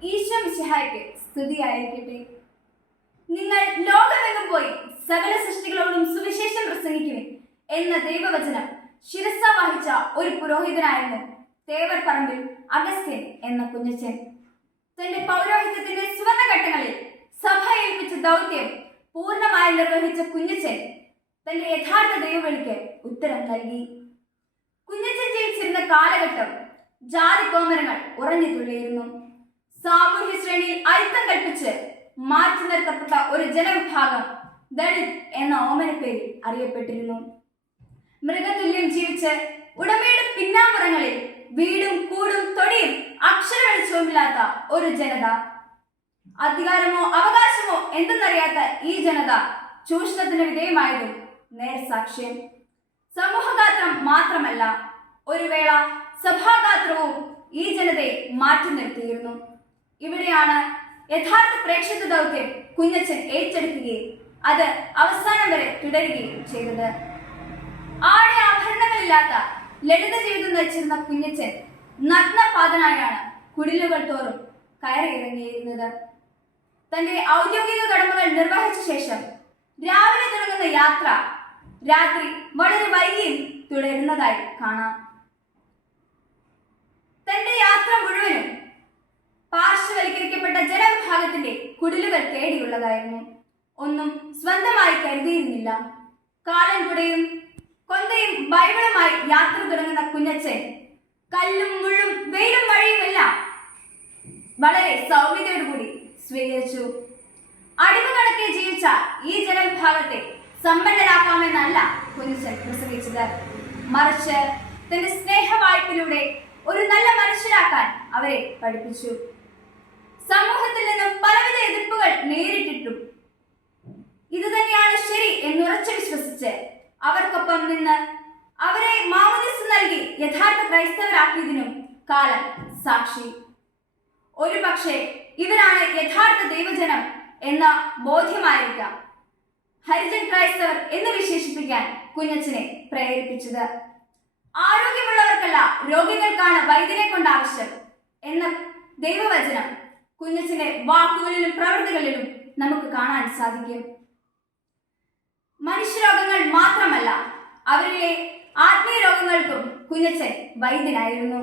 ഈശോ മിശിഹായ്ക്ക് സ്തുതിയായിരിക്കട്ടെ. നിങ്ങൾ ലോകമെങ്ങും പോയി സകല സൃഷ്ടികളോടും സുവിശേഷം പ്രസംഗിക്കുന്നു എന്ന ദൈവവചനം ശിരസ വഹിച്ച ഒരു പുരോഹിതനായിരുന്നു തേവർ പറമ്പിൽ അഗസ്ത്യൻ എന്ന കുഞ്ഞച്ചൻ തന്റെ പൗരോഹിത്യത്തിന്റെ സുവർണഘട്ടങ്ങളിൽ സഭ ഏൽപ്പിച്ച ദൗത്യം പൂർണമായി നിർവഹിച്ച കുഞ്ഞച്ചൻ തന്റെ യഥാർത്ഥ ദൈവവിളിക്ക് ഉത്തരം നൽകി. കുഞ്ഞച്ചൻ ജീവിച്ചിരുന്ന കാലഘട്ടം ജാതി കോമരങ്ങൾ ഉറഞ്ഞു സാമൂഹ്യ ശ്രേണിയിൽ അയിത്തം കൽപ്പിച്ച് മാറ്റി നിർത്തപ്പെട്ട ഒരു ജനവിഭാഗം ദളിത് എന്ന ഓമന പേരിൽ അറിയപ്പെട്ടിരുന്നു. മൃഗതുല്യം ജീവിച്ച് ഉടമയുടെ പിന്നാമ്പുറങ്ങളിൽ വീടും കൂടും തൊടിയും അക്ഷര വെളിച്ചവുമില്ലാത്ത ഒരു ജനത. അധികാരമോ അവകാശമോ എന്തെന്നറിയാത്ത ഈ ജനത ചൂഷണത്തിന് വിധേയമായതും നേർസാക്ഷ്യം. സമൂഹഗാത്രം മാത്രമല്ല ഒരു വേള സഭാഗാത്രവും ഈ ജനതയെ മാറ്റി നിർത്തിയിരുന്നു. ഇവിടെയാണ് യഥാർത്ഥ പ്രേക്ഷക ദൗത്യം കുഞ്ഞച്ചൻ ഏറ്റെടുക്കുകയും അത് അവസാനം വരെ തുടരുകയും ചെയ്തത്. ആടെ ആഭരണങ്ങളില്ലാത്ത ലളിത ജീവിതം നയിച്ചിരുന്ന കുഞ്ഞച്ചൻ നഗ്നപാതനായാണ് കുടിലുകൾ തോറും കയറിയിറങ്ങിയിരുന്നത്. തന്റെ ഔദ്യോഗിക കടമകൾ നിർവഹിച്ച ശേഷം രാവിലെ തുടങ്ങുന്ന യാത്ര രാത്രി വളരെ വൈകിയും തുടരുന്നതായി കാണാം. തന്റെ യാത്ര മുഴുവനും പാർശ്വവൽക്കരിക്കപ്പെട്ട ജനവിഭാഗത്തിന്റെ കുടിലുകൾ തേടിയുള്ളതായിരുന്നു. ഒന്നും സ്വന്തമായി കരുതിയിരുന്നില്ല. കാലൻ കുടയും കൊന്തയും ബൈബിളുമായി യാത്ര തുടങ്ങുന്ന കുഞ്ഞച്ചൻ കല്ലും മുള്ളും വെയിലും വഴിയുമെല്ലാം വളരെ സൗമ്യതയോടുകൂടി സ്വീകരിച്ചു. അടിമ കണക്കെ ജീവിച്ച ഈ ജനവിഭാഗത്തെ സമ്പന്നരാക്കാമെന്നല്ല കുഞ്ഞച്ചൻ പ്രസംഗിച്ചത്. മറിച്ച് തന്റെ സ്നേഹവായ്പിലൂടെ ഒരു നല്ല മനുഷ്യരാക്കാൻ അവരെ പഠിപ്പിച്ചു. സമൂഹത്തിൽ നിന്നും പലവിധ എതിർപ്പുകൾ നേരിട്ടിട്ടും ഇത് തന്നെയാണ് ശരി എന്നുറച്ചു വിശ്വസിച്ച് അവർക്കൊപ്പം നിന്ന് അവരെ മാമോദിസ നൽകി യഥാർത്ഥ ക്രൈസ്തവരാക്കിയതിനും കാലം സാക്ഷി. ഒരു പക്ഷേ ഇവരാണ് യഥാർത്ഥ ദൈവജനം എന്ന ബോധ്യമായിരിക്കാം. ഹരിജൻ ക്രൈസ്തവർ എന്ന് വിശേഷിപ്പിക്കാൻ കുഞ്ഞച്ചനെ പ്രേരിപ്പിച്ചത്. ആരോഗ്യമുള്ളവർക്കല്ല രോഗികൾക്കാണ് വൈദ്യനെ കൊണ്ട് ആവശ്യം എന്ന ദൈവവചനം കുഞ്ഞച്ചന്റെ വാക്കുകളിലും പ്രവൃത്തികളിലും നമുക്ക് കാണാൻ സാധിക്കും. മനുഷ്യരോഗങ്ങൾ മാത്രമല്ല അവരിലെ ആത്മീയ രോഗങ്ങൾക്കും കുഞ്ഞച്ചൻ വൈദ്യനായിരുന്നു.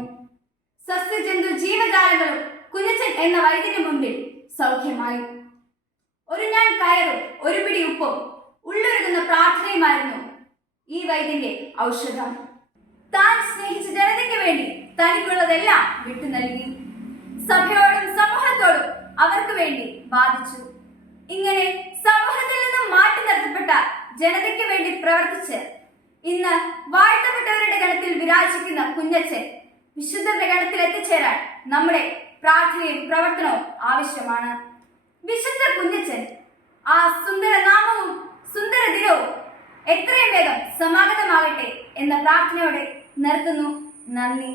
സസ്യജന്തു ജീവജാലങ്ങളും കുഞ്ഞച്ചൻ എന്ന വൈദ്യന് മുമ്പിൽ സൗഖ്യമായി. ഒരു ഞാൻ കയറും ഒരു പിടി ഉപ്പും ഉള്ളൊരുകുന്ന പ്രാർത്ഥനയുമായിരുന്നു ഈ വൈദ്യന്റെ ഔഷധം. താൻ സ്നേഹിച്ച ജനതയ്ക്ക് വേണ്ടി തനിക്കുള്ളതെല്ലാം വിട്ടു നൽകി. സഭയോടും സമൂഹത്തോടും അവർക്ക് വേണ്ടി ബാധിച്ചു ഇങ്ങനെ സമൂഹത്തിൽ നിന്നും മാറ്റി നിർത്തപ്പെട്ട ജനതയ്ക്ക് വേണ്ടി പ്രവർത്തിച്ച് ഇന്ന് വാഴ്ത്തപ്പെട്ടവരുടെ ഗണത്തിൽ വിരാജിക്കുന്ന കുഞ്ഞച്ചൻ വിശുദ്ധരുടെ ഗണത്തിൽ എത്തിച്ചേരാൻ നമ്മുടെ പ്രാർത്ഥനയും പ്രവർത്തനവും ആവശ്യമാണ്. വിശുദ്ധ കുഞ്ഞച്ചൻ ആ സുന്ദര നാമവും സുന്ദര ദിനവും എത്രയും വേഗം സമാഗതമാകട്ടെ എന്ന പ്രാർത്ഥനയോടെ നിർത്തുന്നു. നന്ദി.